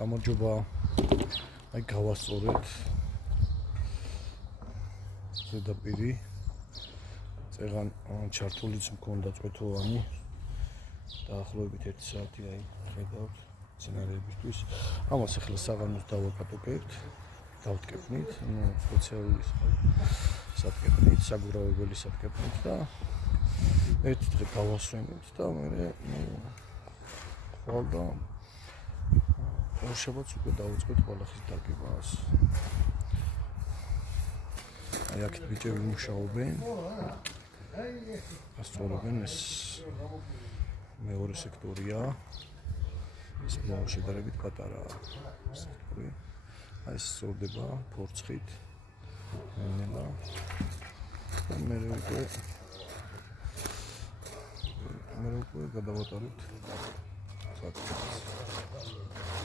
გამარჯობა. აი გავასწორეთ ზედაპირი. წეღან ჩართულიც მქონდა წვეთოვანი. დაახლოებით 1 საათი აი ხედავთ სცენარებისთვის. ამას ახლა საღამოს დავაკატოკებთ. დავტკეპნით, სპეციალური სატკეპნით, საგურავებელი სატკეპნით და ერთ დღე გავასვენებთ და მე ხვალ და ორშაბათს უკვე დავუწყოთ ბალახის დაკებას. აი აქეთ ბიჭები მუშაობენ. ასწორებენ ეს მეორე სექტორია. ეს შედარებით პატარაა სექტორი. აი ეს სწორდება ფორცხით. ნელა. მე უკვე გადავატარებთ სატკეპს.